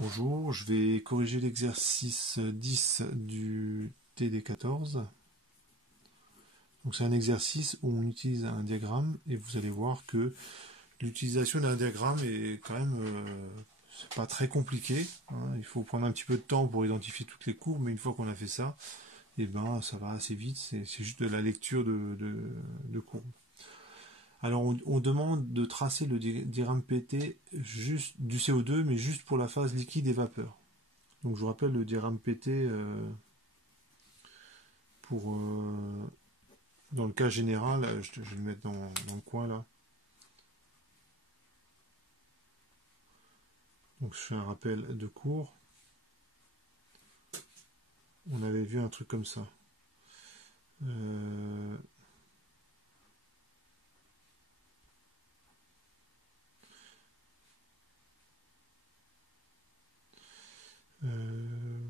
Bonjour, je vais corriger l'exercice 10 du TD14. Donc c'est un exercice où on utilise un diagramme et vous allez voir que l'utilisation d'un diagramme est quand même c'est pas très compliqué, hein. Il faut prendre un petit peu de temps pour identifier toutes les courbes, mais une fois qu'on a fait ça, et ben ça va assez vite, c'est juste de la lecture de courbes. Alors on demande de tracer le diagramme PT juste du CO2, mais juste pour la phase liquide et vapeur. Donc je vous rappelle le diagramme PT pour dans le cas général, je vais le mettre dans le coin là. Donc je fais un rappel de cours. On avait vu un truc comme ça. Euh,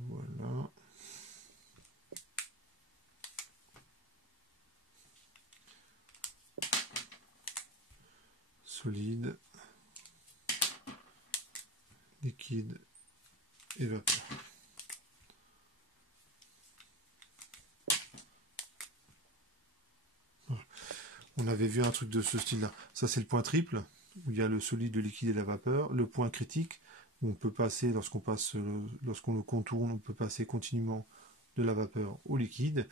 voilà. Solide, liquide et vapeur. Voilà. On avait vu un truc de ce style-là. Ça c'est le point triple, où il y a le solide, le liquide et la vapeur. Le point critique, où on peut passer, lorsqu'on le contourne, on peut passer continuellement de la vapeur au liquide.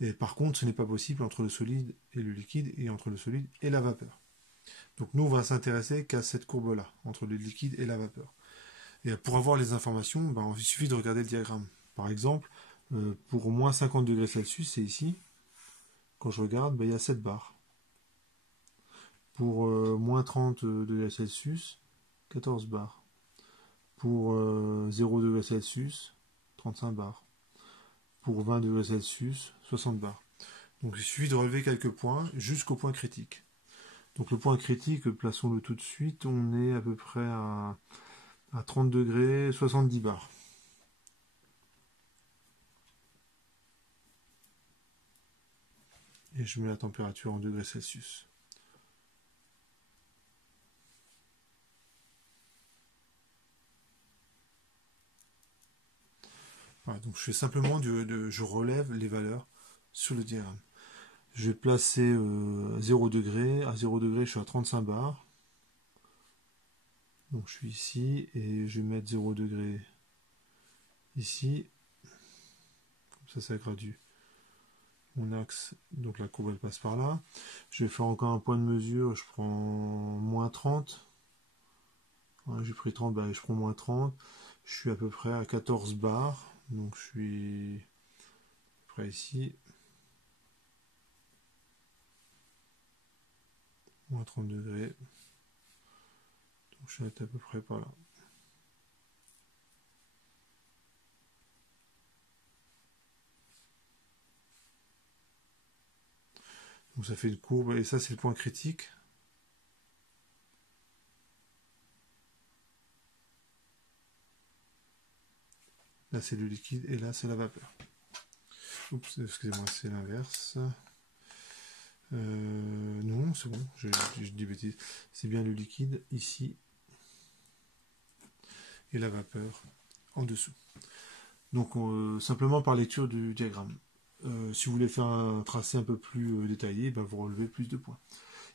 Et par contre, ce n'est pas possible entre le solide et le liquide et entre le solide et la vapeur. Donc nous, on va s'intéresser qu'à cette courbe-là, entre le liquide et la vapeur. Et pour avoir les informations, ben, il suffit de regarder le diagramme. Par exemple, pour moins 50 degrés Celsius, c'est ici. Quand je regarde, ben, il y a 7 barres. Pour moins 30 degrés Celsius, 14 barres. Pour 0 degrés Celsius, 35 barres. Pour 20 degrés Celsius, 60 barres. Donc il suffit de relever quelques points jusqu'au point critique. Donc le point critique, plaçons-le tout de suite, on est à peu près à 30 degrés, 70 bars. Et je mets la température en degrés Celsius. Voilà, donc je fais simplement je relève les valeurs sur le diagramme. Je vais placer 0 degré. À 0 degré, je suis à 35 bars. Donc je suis ici et je vais mettre 0 degré ici. Comme ça gradue mon axe. Donc la courbe elle passe par là. Je vais faire encore un point de mesure. Je prends moins 30. Voilà, j'ai pris 30, bah, je prends moins 30. Je suis à peu près à 14 bars. Donc je suis à peu près ici. Moins 30 degrés. Donc je vais être à peu près par là. Donc ça fait une courbe, et ça c'est le point critique. Là c'est le liquide et là c'est la vapeur. Oups, excusez-moi, c'est l'inverse. Non, c'est bon, je dis bêtise. C'est bien le liquide ici et la vapeur en dessous. Donc simplement par lecture du diagramme. Si vous voulez faire un tracé un peu plus détaillé, ben, vous relevez plus de points.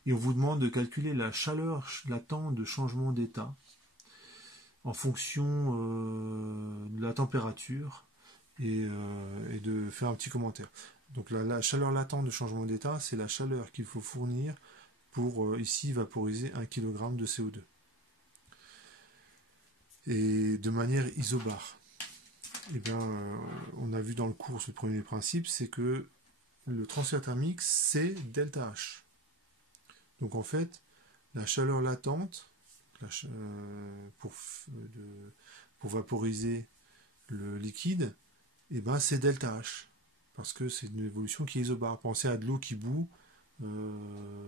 Et on vous demande de calculer la chaleur latente de changement d'état en fonction de la température et de faire un petit commentaire. Donc la chaleur latente de changement d'état, c'est la chaleur qu'il faut fournir pour ici vaporiser 1 kg de CO2. Et de manière isobare. Et bien, on a vu dans le cours ce premier principe, c'est que le transfert thermique, c'est ΔH. Donc en fait, la chaleur latente pour vaporiser le liquide, et ben c'est ΔH. Parce que c'est une évolution qui est isobare. Pensez à de l'eau qui bout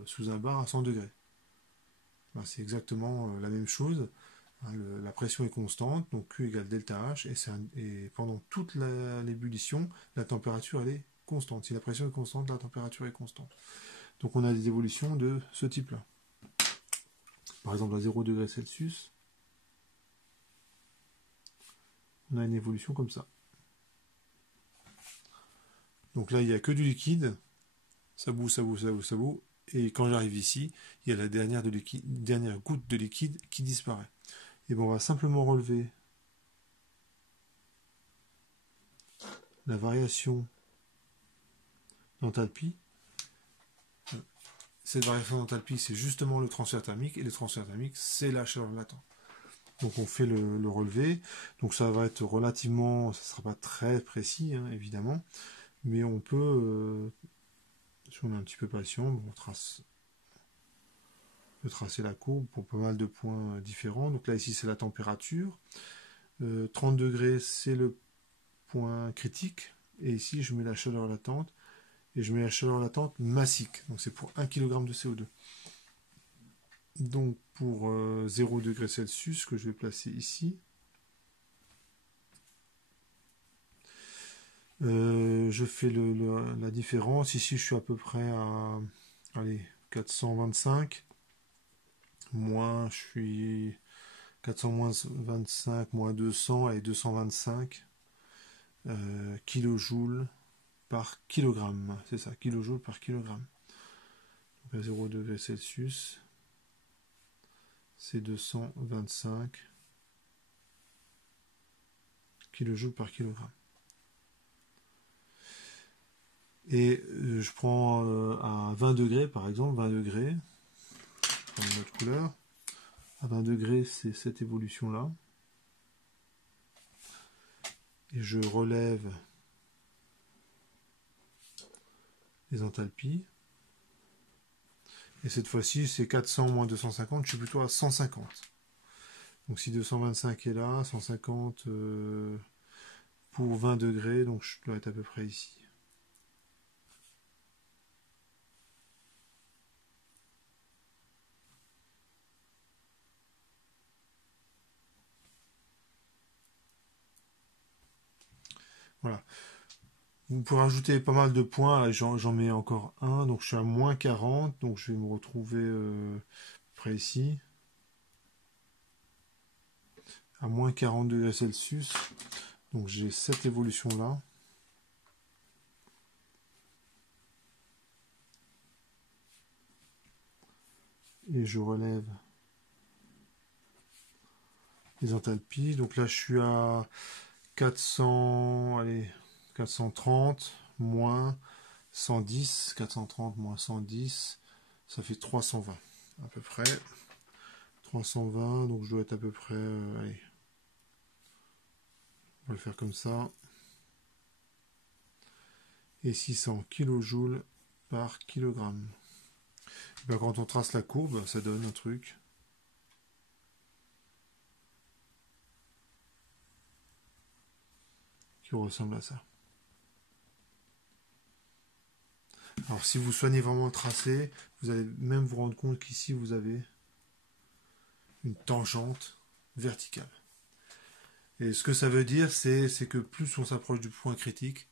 sous un bar à 100 degrés. Ben, c'est exactement la même chose. Hein, la pression est constante, donc Q égale ΔH, et pendant toute l'ébullition, la température elle est constante. Si la pression est constante, la température est constante. Donc on a des évolutions de ce type-là. Par exemple à 0 degré Celsius, on a une évolution comme ça. Donc là, il n'y a que du liquide. Ça bout, ça bout, ça bout, ça bout. Et quand j'arrive ici, il y a la dernière goutte de liquide qui disparaît. Et bon, on va simplement relever la variation d'enthalpie. Cette variation d'enthalpie, c'est justement le transfert thermique, et le transfert thermique, c'est la chaleur latente. Donc on fait le relevé. Donc ça va être relativement, ça ne sera pas très précis, hein, évidemment, mais on peut, si on est un petit peu patient, on peut tracer la courbe pour pas mal de points différents. Donc là, ici, c'est la température. 30 degrés, c'est le point critique. Et ici, je mets la chaleur latente. Et je mets la chaleur latente massique. Donc c'est pour 1 kg de CO2. Donc pour 0 degré Celsius, que je vais placer ici, je fais la différence. Ici, je suis à peu près à 425. Moins, je suis 400 moins 25 moins 200 et 225 kilojoules par kilogramme. C'est ça, kilojoules par kilogramme. Donc à 0 degré Celsius, c'est 225 kilojoules par kilogramme. Et je prends à 20 degrés, par exemple, 20 degrés, je prends une autre couleur. À 20 degrés, c'est cette évolution-là. Et je relève les enthalpies. Et cette fois-ci, c'est 400 moins 250, je suis plutôt à 150. Donc si 225 est là, 150 pour 20 degrés, donc je dois être à peu près ici. Voilà. Vous pouvez rajouter pas mal de points, j'en mets encore un, donc je suis à moins 40, donc je vais me retrouver près ici. À moins 40 degrés Celsius, donc j'ai cette évolution là. Et je relève les enthalpies, donc là je suis à 430 moins 110, 430 moins 110, ça fait 320 à peu près. 320, donc je dois être à peu près, allez, on va le faire comme ça. Et 600 kJ par kilogramme. Et bien, quand on trace la courbe, ça donne un truc. Qui ressemble à ça. Alors si vous soignez vraiment le tracé, vous allez même vous rendre compte qu'ici vous avez une tangente verticale. Et ce que ça veut dire, c'est que plus on s'approche du point critique,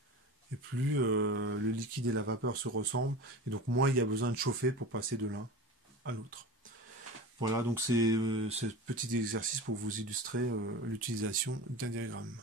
et plus le liquide et la vapeur se ressemblent, et donc moins il y a besoin de chauffer pour passer de l'un à l'autre. Voilà, donc c'est ce petit exercice pour vous illustrer l'utilisation d'un diagramme.